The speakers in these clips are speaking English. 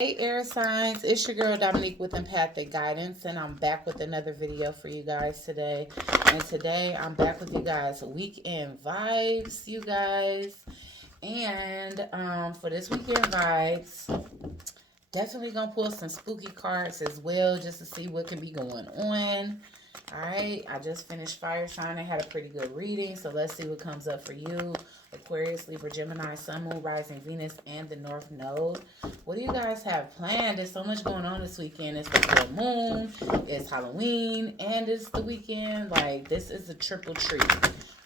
Hey air signs, it's your girl Dominique with Empathic Guidance, and I'm back with another video for you guys today. And today I'm back with you guys weekend vibes, you guys. And for this weekend vibes, definitely gonna pull some spooky cards as well, just to see what can be going on. All right, I just finished fire sign. I had a pretty good reading, so let's see what comes up for you. Aquarius, Libra, Gemini, Sun, Moon, Rising, Venus, and the North Node. What do you guys have planned? There's so much going on this weekend. It's the full moon, it's Halloween, and it's the weekend. Like, this is a triple treat.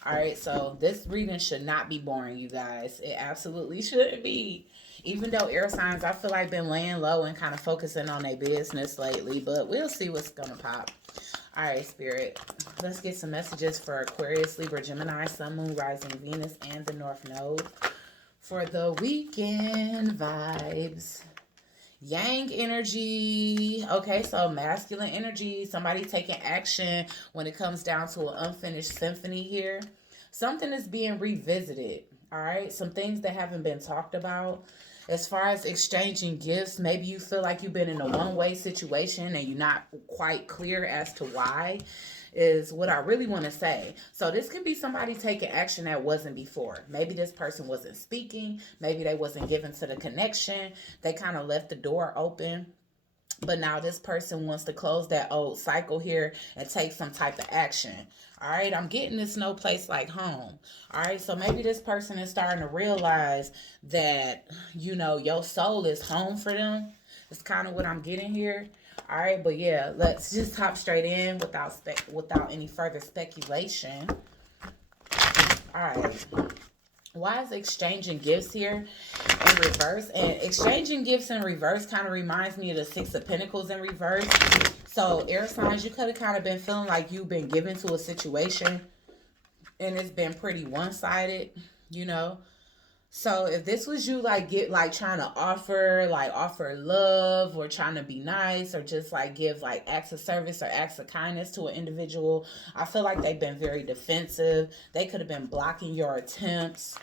All right, so this reading should not be boring, you guys. It absolutely shouldn't be. Even though air signs, I feel like been laying low and kind of focusing on their business lately, but we'll see what's gonna pop. All right, Spirit. Let's get some messages for Aquarius, Libra, Gemini, Sun, Moon, Rising, Venus, and the North Node for the weekend vibes. Yang energy. Okay, so masculine energy. Somebody taking action when it comes down to an unfinished symphony here. Something is being revisited. All right, some things that haven't been talked about. As far as exchanging gifts, maybe you feel like you've been in a one-way situation and you're not quite clear as to why, is what I really want to say. So this could be somebody taking action that wasn't before. Maybe this person wasn't speaking. Maybe they wasn't given to the connection. They kind of left the door open. But now this person wants to close that old cycle here and take some type of action. All right, I'm getting this no place like home. All right, so maybe this person is starting to realize that, you know, your soul is home for them. It's kind of what I'm getting here. All right, but yeah, let's just hop straight in without any further speculation. All right. Why is exchanging gifts here in reverse? And exchanging gifts in reverse kind of reminds me of the Six of Pentacles in reverse. So air signs, you could have kind of been feeling like you've been given to a situation and it's been pretty one-sided, you know. So if this was you trying to offer love or trying to be nice or just like give like acts of service or acts of kindness to an individual, I feel like they've been very defensive. They could have been blocking your attempts.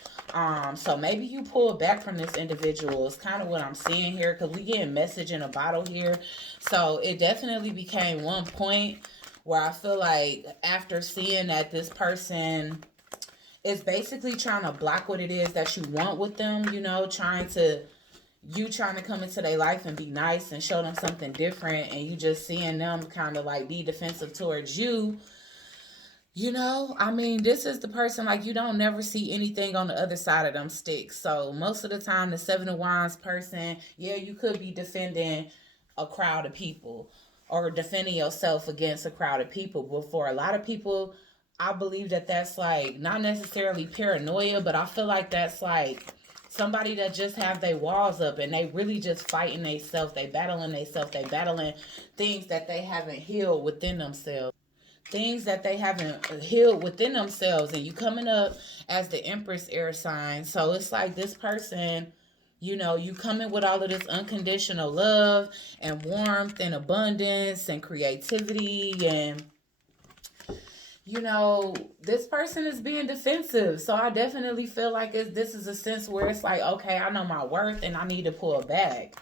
So maybe you pull back from this individual. It's kind of what I'm seeing here because we get a message in a bottle here. So it definitely became one point where I feel like after seeing that this person is basically trying to block what it is that you want with them, you know, trying to come into their life and be nice and show them something different, and you just seeing them kind of like be defensive towards you. You know, I mean, this is the person, like, you don't never see anything on the other side of them sticks. So most of the time, the Seven of Wands person, yeah, you could be defending a crowd of people or defending yourself against a crowd of people. But for a lot of people, I believe that that's like not necessarily paranoia, but I feel like that's like somebody that just have their walls up and they really just fighting themselves. They battling themselves. They battling things that they haven't healed within themselves. Things that they haven't healed within themselves. And you coming up as the Empress air sign. So it's like this person, you know, you come in with all of this unconditional love and warmth and abundance and creativity, and you know, this person is being defensive. So I definitely feel like this is a sense where it's like, okay, I know my worth and I need to pull back.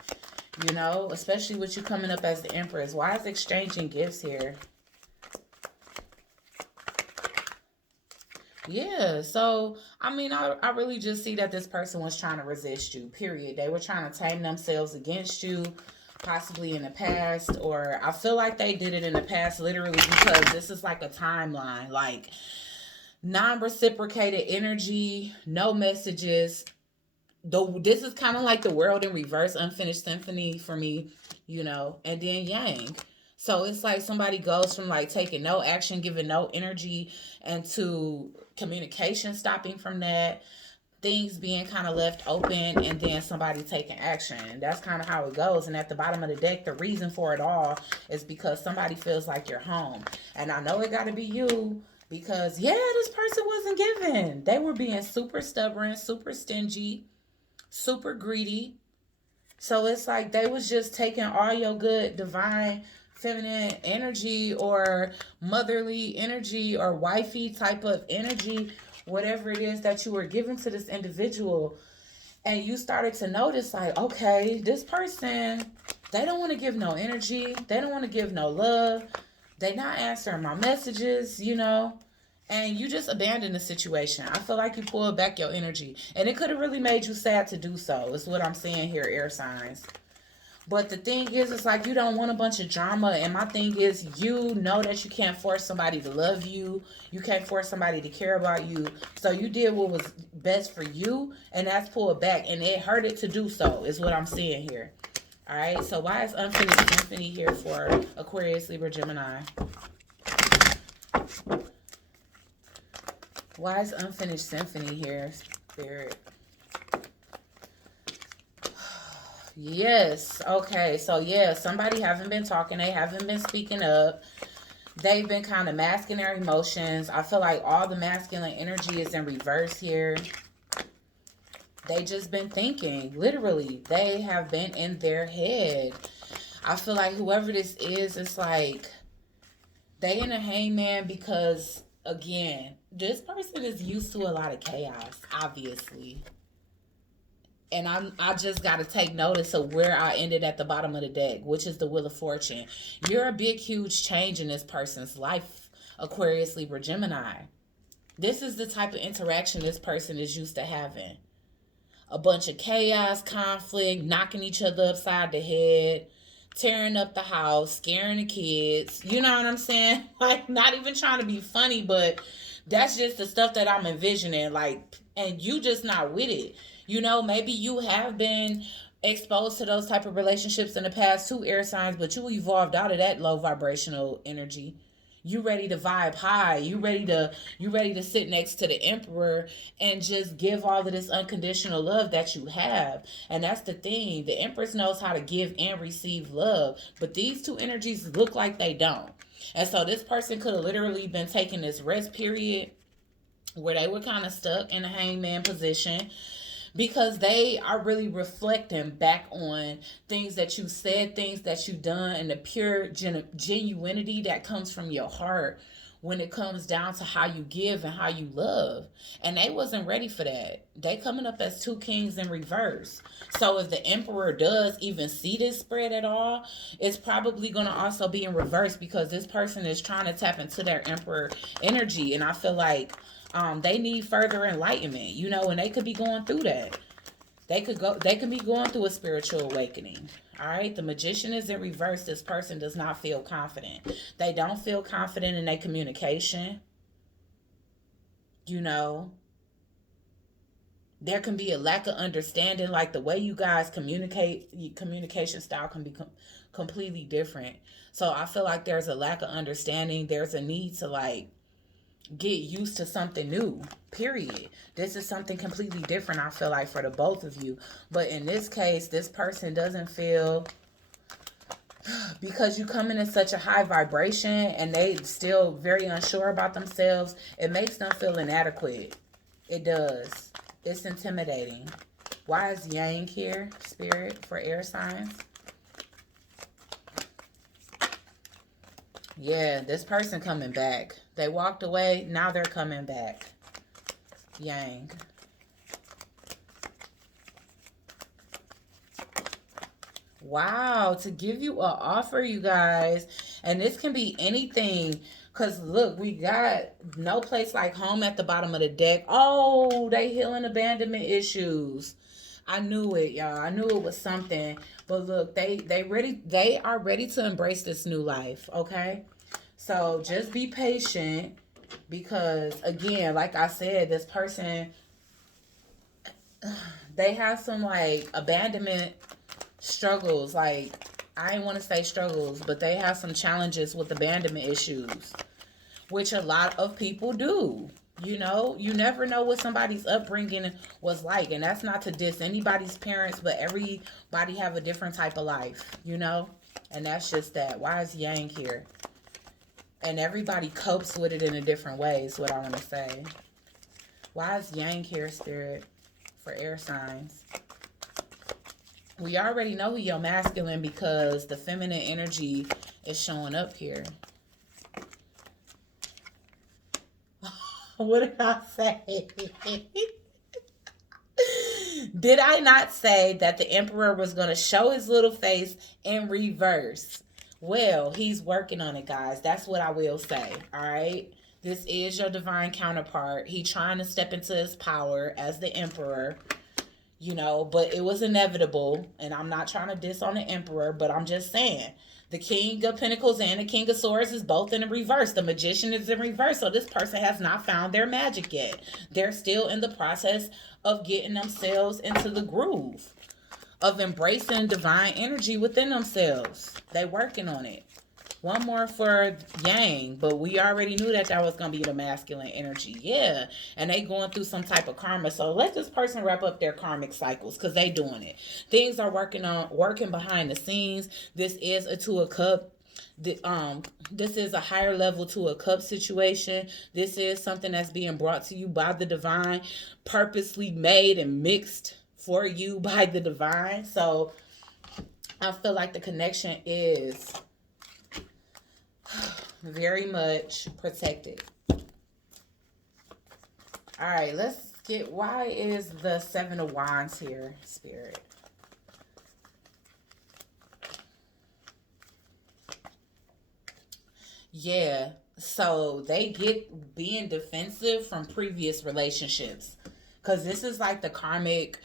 You know, especially with you coming up as the Empress. Why is exchanging gifts here? Yeah, so I mean, I really just see that this person was trying to resist you, period. They were trying to tame themselves against you, possibly in the past, or I feel like they did it in the past literally because this is like a timeline, like non-reciprocated energy, no messages. Though this is kind of like the world in reverse, unfinished symphony for me, you know, and then yang. So it's like somebody goes from like taking no action, giving no energy, and to communication stopping from that, things being kind of left open, and then somebody taking action. And that's kind of how it goes. And at the bottom of the deck, the reason for it all is because somebody feels like you're home. And I know it got to be you because, yeah, this person wasn't given. They were being super stubborn, super stingy, super greedy. So it's like they was just taking all your good divine feminine energy or motherly energy or wifey type of energy, whatever it is that you were given to this individual, And you started to notice, like, okay, this person, they don't want to give no energy. They don't want to give no love. They not answering my messages, you know. And you just abandoned the situation. I feel like you pulled back your energy. And it could have really made you sad to do so, is what I'm saying here, air signs. But the thing is, it's like you don't want a bunch of drama. And my thing is, you know that you can't force somebody to love you. You can't force somebody to care about you. So you did what was best for you, and that's pulled back. And it hurted to do so, is what I'm seeing here. All right. So why is Unfinished Symphony here for Aquarius, Libra, Gemini? Why is Unfinished Symphony here, Spirit? Yes. Okay. So yeah, somebody haven't been talking. They haven't been speaking up. They've been kind of masking their emotions. I feel like all the masculine energy is in reverse here. They just been thinking. Literally, they have been in their head. I feel like whoever this is, it's like they in a hangman because, again, this person is used to a lot of chaos, obviously. And I just got to take notice of where I ended at the bottom of the deck, which is the Wheel of Fortune. You're a big, huge change in this person's life, Aquarius, Libra, Gemini. This is the type of interaction this person is used to having. A bunch of chaos, conflict, knocking each other upside the head, tearing up the house, scaring the kids. You know what I'm saying? Like, not even trying to be funny, but that's just the stuff that I'm envisioning. Like, and you just not with it. You know, maybe you have been exposed to those type of relationships in the past too, air signs, but you evolved out of that low vibrational energy. You ready to vibe high. You ready to sit next to the emperor and just give all of this unconditional love that you have. And that's the thing. The empress knows how to give and receive love, but these two energies look like they don't. And so this person could have literally been taking this rest period where they were kind of stuck in a hangman position, because they are really reflecting back on things that you said, things that you done, and the pure genuinity that comes from your heart when it comes down to how you give and how you love. And they wasn't ready for that. They coming up as two kings in reverse. So if the emperor does even see this spread at all, it's probably going to also be in reverse, because this person is trying to tap into their emperor energy. And I feel like they need further enlightenment, you know, and they could be going through that. They can be going through a spiritual awakening. All right. The Magician is in reverse. This person does not feel confident. They don't feel confident in their communication. You know, there can be a lack of understanding, like the way you guys communicate. Communication style can be completely different. So I feel like there's a lack of understanding. There's a need to, like, get used to something new, period. This is something completely different, I feel like, for the both of you. But in this case, this person doesn't feel, because you come in at such a high vibration and they still very unsure about themselves, it makes them feel inadequate. It does. It's intimidating. Why is Yang here, Spirit, for air signs? Yeah, this person coming back. They walked away. Now they're coming back. Yang. Wow. To give you an offer, you guys. And this can be anything. Because, look, we got no place like home at the bottom of the deck. Oh, they healing abandonment issues. I knew it, y'all. I knew it was something. But look, they are ready to embrace this new life, okay? So just be patient, because, again, like I said, this person, they have some, like, abandonment struggles. Like, I didn't want to say struggles, but they have some challenges with abandonment issues, which a lot of people do. You know, you never know what somebody's upbringing was like. And that's not to diss anybody's parents, but everybody have a different type of life, you know? And that's just that. Why is Yang here? And everybody copes with it in a different way, is what I want to say. Why is Yang here, Spirit, for air signs? We already know who your masculine, because the feminine energy is showing up here. What did I say? Did I not say that the Emperor was going to show his little face in reverse? Well, he's working on it, guys. That's what I will say. All right. This is your divine counterpart. He trying to step into his power as the Emperor, you know, but it was inevitable. And I'm not trying to diss on the Emperor, but I'm just saying the King of Pentacles and the King of Swords is both in the reverse. The Magician is in reverse. So this person has not found their magic yet. They're still in the process of getting themselves into the groove of embracing divine energy within themselves. They working on it. One more for Yang, but we already knew that that was going to be the masculine energy. Yeah, and they going through some type of karma. So let this person wrap up their karmic cycles because they doing it. Things are working behind the scenes. This is a Two of Cups. This is a higher level to a cup situation. This is something that's being brought to you by the divine, purposely made and mixed for you by the divine. So I feel like the connection is very much protected. All right, let's get, why is the Seven of Wands here, Spirit? Yeah, so they get being defensive from previous relationships. Because this is like the karmic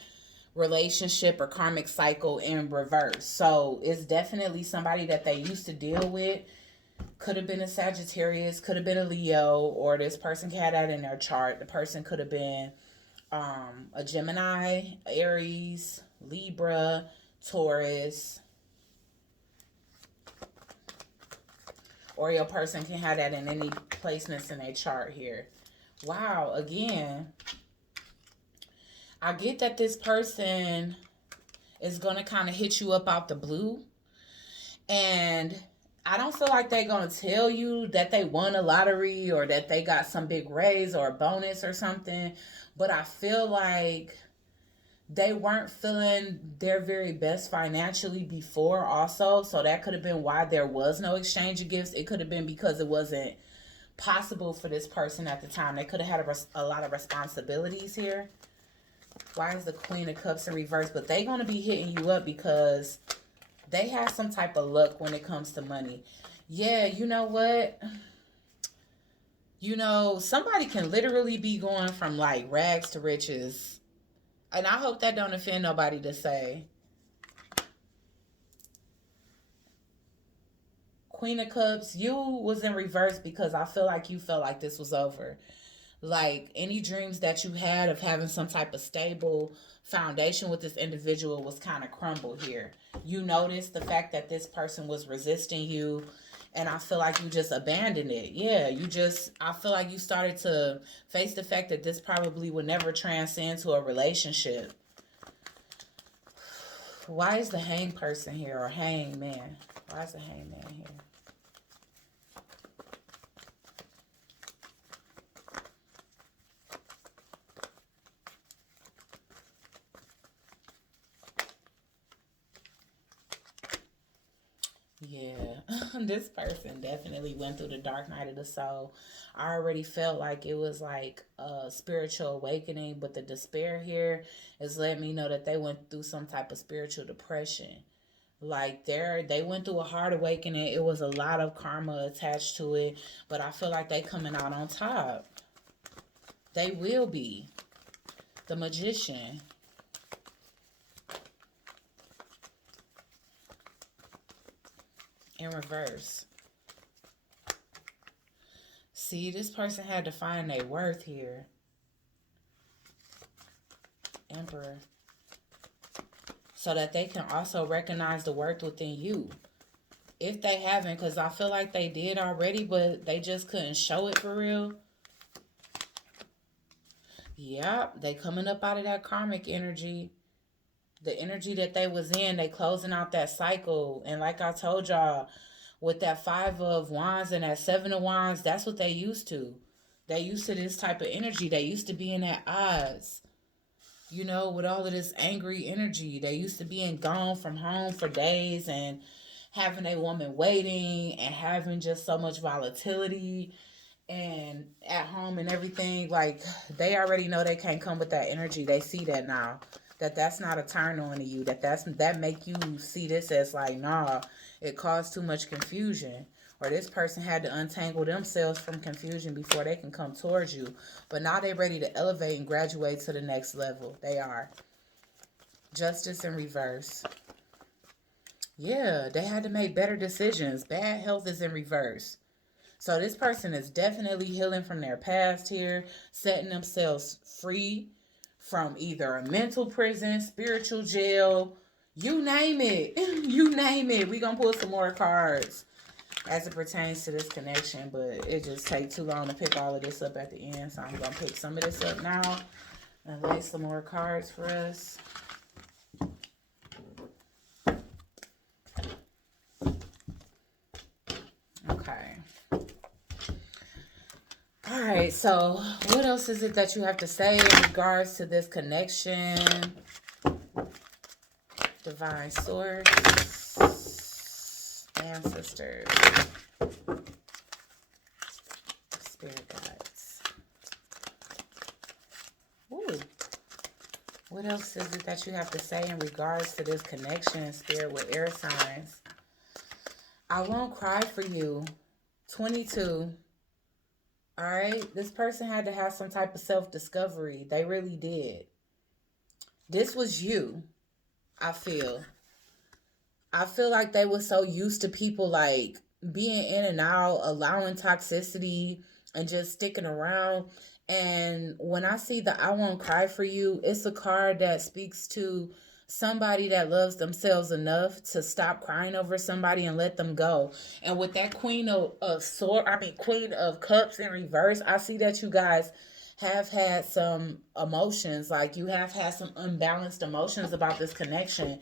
relationship or karmic cycle in reverse. So it's definitely somebody that they used to deal with. Could have been a Sagittarius, could have been a Leo, or this person had that in their chart. The person could have been a Gemini, Aries, Libra, Taurus. Or your person can have that in any placements in their chart here. Wow, again, I get that this person is going to kind of hit you up out the blue. And I don't feel like they're going to tell you that they won a lottery or that they got some big raise or a bonus or something. But I feel like they weren't feeling their very best financially before also. So that could have been why there was no exchange of gifts. It could have been because it wasn't possible for this person at the time. They could have had a lot of responsibilities here. Why is the Queen of Cups in reverse? But they're going to be hitting you up because they have some type of luck when it comes to money. Yeah, you know what? You know, somebody can literally be going from like rags to riches. And I hope that don't offend nobody to say. Queen of Cups, you was in reverse because I feel like you felt like this was over. Like any dreams that you had of having some type of stable foundation with this individual was kind of crumbled here. You noticed the fact that this person was resisting you, and I feel like you just abandoned it. Yeah, I feel like you started to face the fact that this probably would never transcend to a relationship. Why is the hang person here, or hang man? Why is the hang man here? Yeah, this person definitely went through the dark night of the soul. I already felt like it was like a spiritual awakening, but the despair here is letting me know that they went through some type of spiritual depression. Like they went through a hard awakening. It was a lot of karma attached to it, but I feel like they coming out on top. They will be. The Magician. In reverse. See, this person had to find their worth here. Emperor. So that they can also recognize the worth within you. If they haven't, because I feel like they did already, but they just couldn't show it for real. Yep, they coming up out of that karmic energy. The energy that they was in, they closing out that cycle. And like I told y'all, with that Five of Wands and that Seven of Wands, that's what they used to. They used to this type of energy. They used to be in that odds. You know, with all of this angry energy. They used to being gone from home for days and having a woman waiting and having just so much volatility and at home and everything. Like, they already know they can't come with that energy. They see that now. That's not a turn on to you. That make you see this as like, nah, it caused too much confusion. Or this person had to untangle themselves from confusion before they can come towards you. But now they're ready to elevate and graduate to the next level. They are. Justice in reverse. Yeah, they had to make better decisions. Bad health is in reverse. So this person is definitely healing from their past here, setting themselves free from either a mental prison, spiritual jail, you name it. You name it. We're going to pull some more cards as it pertains to this connection, but it just takes too long to pick all of this up at the end. So I'm going to pick some of this up now and lay some more cards for us. Okay. All right, so what else is it that you have to say in regards to this connection? Divine source, ancestors, spirit guides. Ooh. What else is it that you have to say in regards to this connection, spirit, with air signs? I won't cry for you. 22. All right, this person had to have some type of self-discovery. They really did. This was you, I feel. I feel like they were so used to people like being in and out, allowing toxicity and just sticking around. And when I see the I won't cry for you, it's a card that speaks to somebody that loves themselves enough to stop crying over somebody and let them go. And with that Queen of Queen of Cups in reverse, I see that you guys have had some emotions, like you have had some unbalanced emotions about this connection,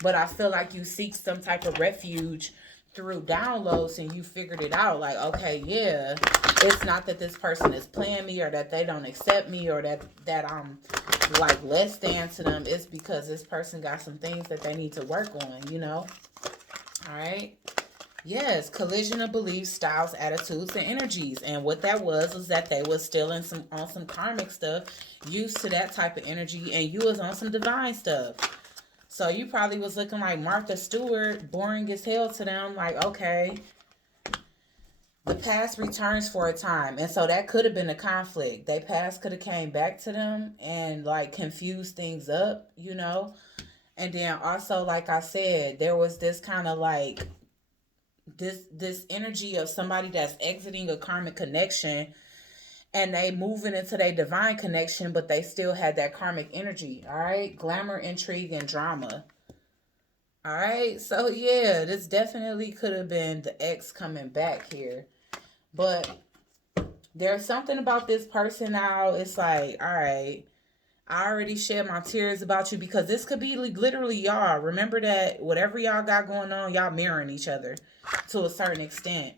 but I feel like you seek some type of refuge through downloads and you figured it out, like, okay, yeah, it's not that this person is playing me or that they don't accept me or that I'm like less than to them. It's because this person got some things that they need to work on, you know. All right. Yes, collision of beliefs, styles, attitudes, and energies. And what that was that they was still on some karmic stuff, used to that type of energy, and you was on some divine stuff. So you probably was looking like Martha Stewart, boring as hell to them, like, okay, the past returns for a time. And so that could have been a conflict. They past could have came back to them and like confused things up, you know. And then also, like I said, there was this kind of like this energy of somebody that's exiting a karmic connection and they moving into their divine connection, but they still had that karmic energy. All right, glamour, intrigue, and drama. All right, so yeah, this definitely could have been the ex coming back here, but there's something about this person now. It's like, all right, I already shed my tears about you, because this could be literally y'all. Remember that whatever y'all got going on, y'all mirroring each other to a certain extent.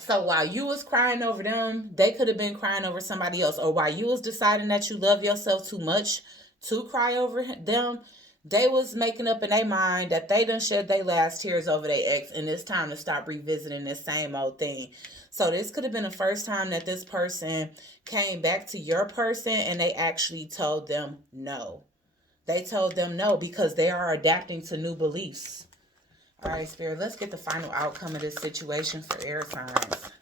So while you was crying over them, they could have been crying over somebody else. Or while you was deciding that you love yourself too much to cry over them, they was making up in their mind that they done shed their last tears over their ex, and it's time to stop revisiting this same old thing. So this could have been the first time that this person came back to your person and they actually told them no. They told them no because they are adapting to new beliefs. All right, Spirit, let's get the final outcome of this situation for air signs.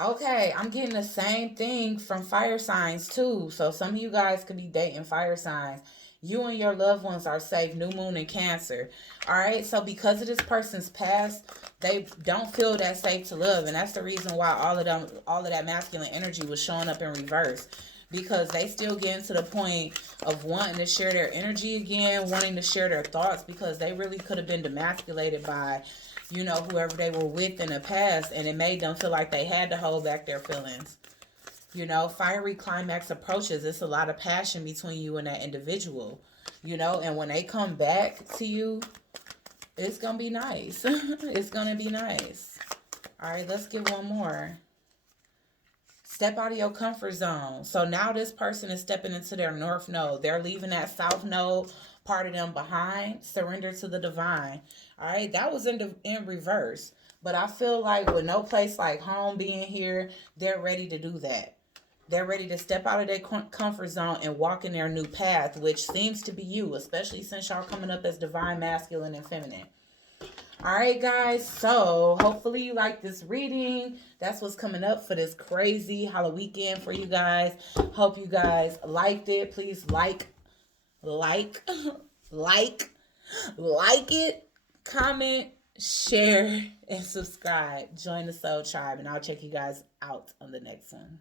Okay, I'm getting the same thing from fire signs too. So some of you guys could be dating fire signs. You and your loved ones are safe. New moon and Cancer. All right, so because of this person's past, they don't feel that safe to love, and that's the reason why all of that masculine energy was showing up in reverse. Because they still getting to the point of wanting to share their energy again, wanting to share their thoughts, because they really could have been demasculated by, you know, whoever they were with in the past, and it made them feel like they had to hold back their feelings. You know, fiery climax approaches. It's a lot of passion between you and that individual, you know, and when they come back to you, it's going to be nice. It's going to be nice. All right, let's get one more. Step out of your comfort zone. So now this person is stepping into their north node. They're leaving that south node part of them behind. Surrender to the divine. All right, that was in reverse. But I feel like with no place like home being here, they're ready to do that. They're ready to step out of their comfort zone and walk in their new path, which seems to be you, especially since y'all coming up as divine masculine and feminine. All right, guys. So hopefully you like this reading. That's what's coming up for this crazy Halloween weekend for you guys. Hope you guys liked it. Please like, like it, comment, share, and subscribe. Join the Soul Tribe, and I'll check you guys out on the next one.